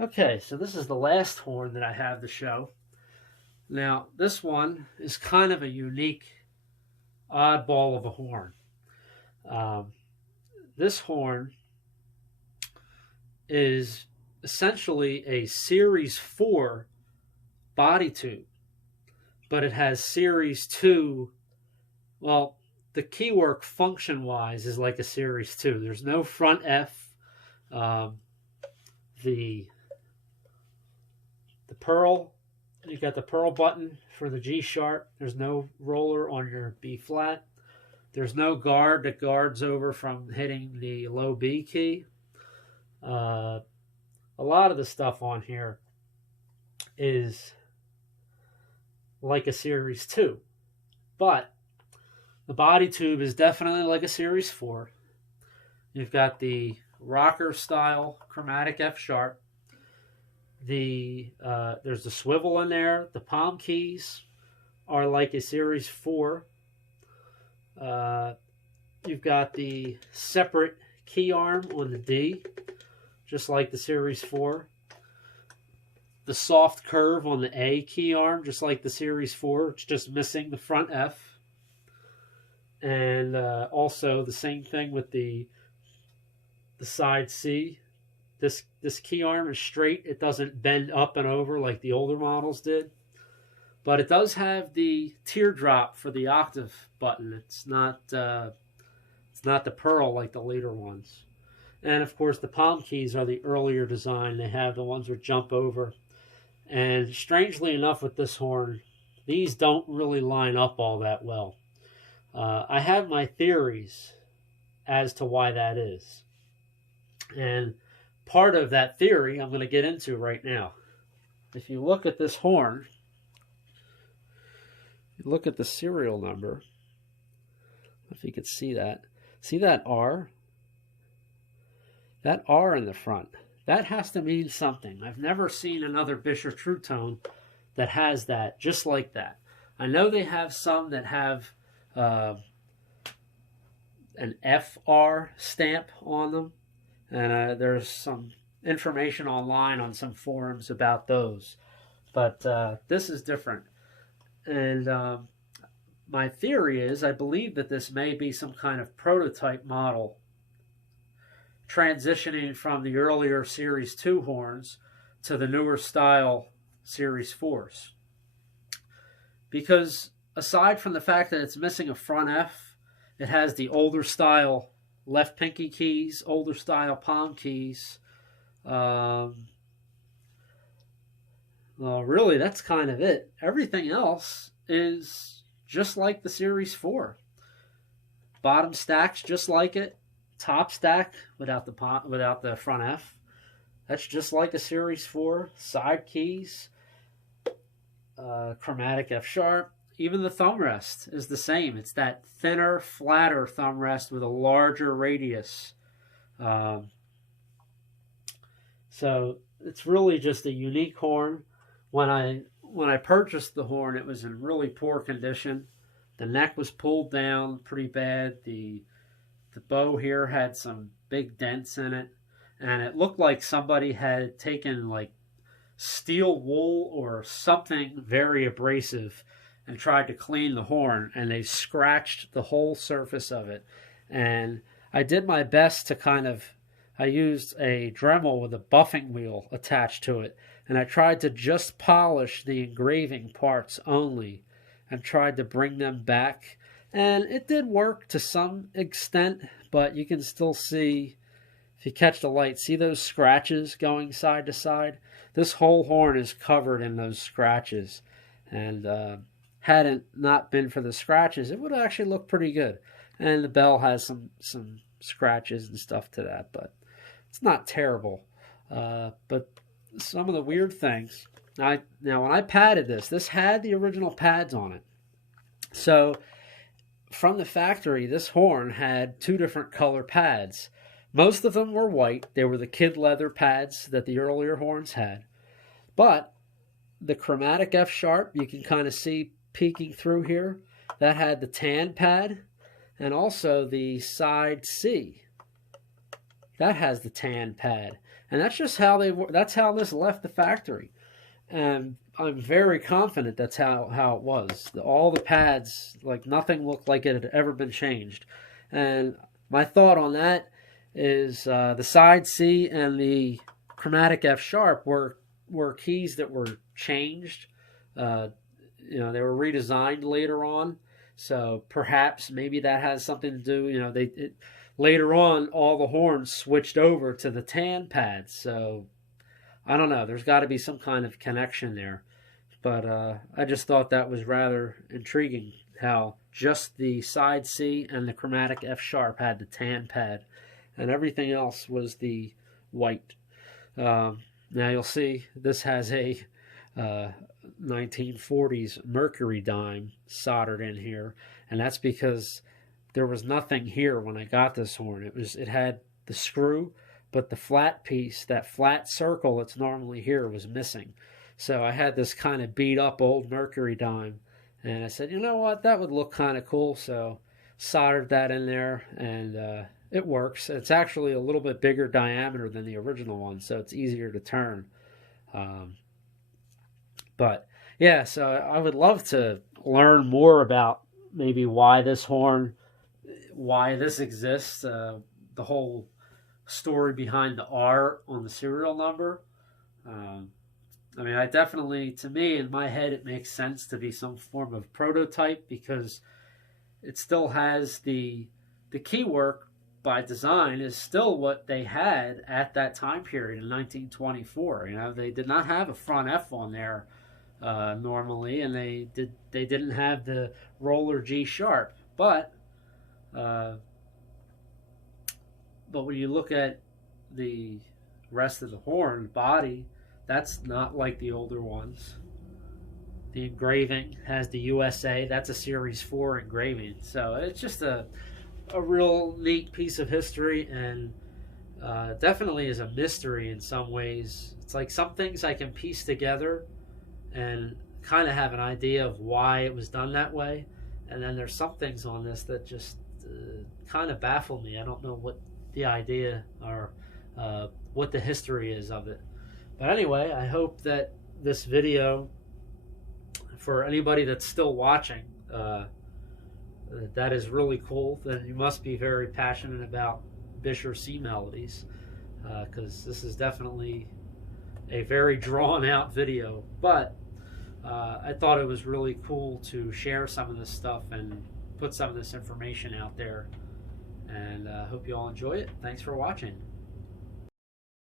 Okay, so this is the last horn that I have to show. Now, this one is kind of a unique oddball of a horn. Um, this horn is essentially a Series 4 body tube, but it has Series 2. Well, the keywork function-wise is like a Series 2. There's no front F. Um, the pearl, you got the pearl button for the G sharp. There's no roller on your B flat. There's no guard that guards over from hitting the low B key. A lot of the stuff on here is like a Series 2, but the body tube is definitely like a Series 4. You've got the rocker style chromatic F sharp. There's the swivel in there. The palm keys are like a Series 4. You've got the separate key arm on the D, just like the Series 4. The soft curve on the A key arm, just like the Series 4. It's just missing the front F. And also the same thing with the side C. This key arm is straight. It doesn't bend up and over like the older models did. But it does have the teardrop for the octave button. It's not the pearl like the later ones. And of course the palm keys are the earlier design. They have the ones that jump over. And strangely enough with this horn, these don't really line up all that well. I have my theories as to why that is. And part of that theory I'm going to get into right now. If you look at this horn, you look at the serial number, if you could see that. See that R? That R in the front. That has to mean something. I've never seen another Buescher True Tone that has that, just like that. I know they have some that have an FR stamp on them. And there's some information online on some forums about those. But this is different. And my theory is I believe that this may be some kind of prototype model transitioning from the earlier Series 2 horns to the newer style Series 4s. Because aside from the fact that it's missing a front F, it has the older style left pinky keys, older style palm keys. Well, really, that's kind of it. Everything else is just like the Series 4. Bottom stack's just like it. Top stack without the front F. That's just like a Series 4. Side keys, chromatic F sharp. Even the thumb rest is the same. It's that thinner, flatter thumb rest with a larger radius. So it's really just a unique horn. When I purchased the horn, it was in really poor condition. The neck was pulled down pretty bad. The bow here had some big dents in it. And it looked like somebody had taken like steel wool or something very abrasive and tried to clean the horn, and they scratched the whole surface of it. And I did my best to I used a Dremel with a buffing wheel attached to it, and I tried to just polish the engraving parts only and tried to bring them back. And it did work to some extent, but you can still see, if you catch the light, see those scratches going side to side? This whole horn is covered in those scratches. And had it not been for the scratches, it would actually look pretty good. And the bell has some scratches and stuff to that, but it's not terrible. But some of the weird things. Now when I padded this had the original pads on it. So from the factory, this horn had 2 different color pads. Most of them were white. They were the kid leather pads that the earlier horns had. But the chromatic F sharp, you can kind of see peeking through here, that had the tan pad, and also the side C that has the tan pad. And that's just how that's how this left the factory. And I'm very confident that's how it was. All the pads, like nothing looked like it had ever been changed. And my thought on that is the side C and the chromatic F sharp were keys that were changed. You know, they were redesigned later on. So perhaps maybe that has something to do. You know, later on all the horns switched over to the tan pads. So I don't know. There's got to be some kind of connection there. But I just thought that was rather intriguing how just the side C and the chromatic F sharp had the tan pad and everything else was the white. Now you'll see this has a 1940s Mercury dime soldered in here, and that's because there was nothing here when I got this horn. It had the screw, but the flat piece, that flat circle that's normally here, was missing. So I had this kind of beat up old Mercury dime, and I said, you know what, that would look kind of cool. So soldered that in there, and it works. It's actually a little bit bigger diameter than the original one, so it's easier to turn. But yeah, so I would love to learn more about maybe why this horn, why this exists, the whole story behind the R on the serial number. I mean, I definitely, to me, in my head, it makes sense to be some form of prototype because it still has the key work by design is still what they had at that time period in 1924. You know, they did not have a front F on there normally, and they didn't have the roller G sharp. But when you look at the rest of the horn body, that's not like the older ones. The engraving has the USA. That's a Series 4 engraving. So it's just a real neat piece of history, and definitely is a mystery in some ways. It's like some things I can piece together and kind of have an idea of why it was done that way. And then there's some things on this that just kind of baffle me. I don't know what the idea or what the history is of it. But anyway, I hope that this video, for anybody that's still watching, that is really cool. Then you must be very passionate about Buescher C melodies, because this is definitely a very drawn out video. But I thought it was really cool to share some of this stuff and put some of this information out there. And hope you all enjoy it. Thanks for watching.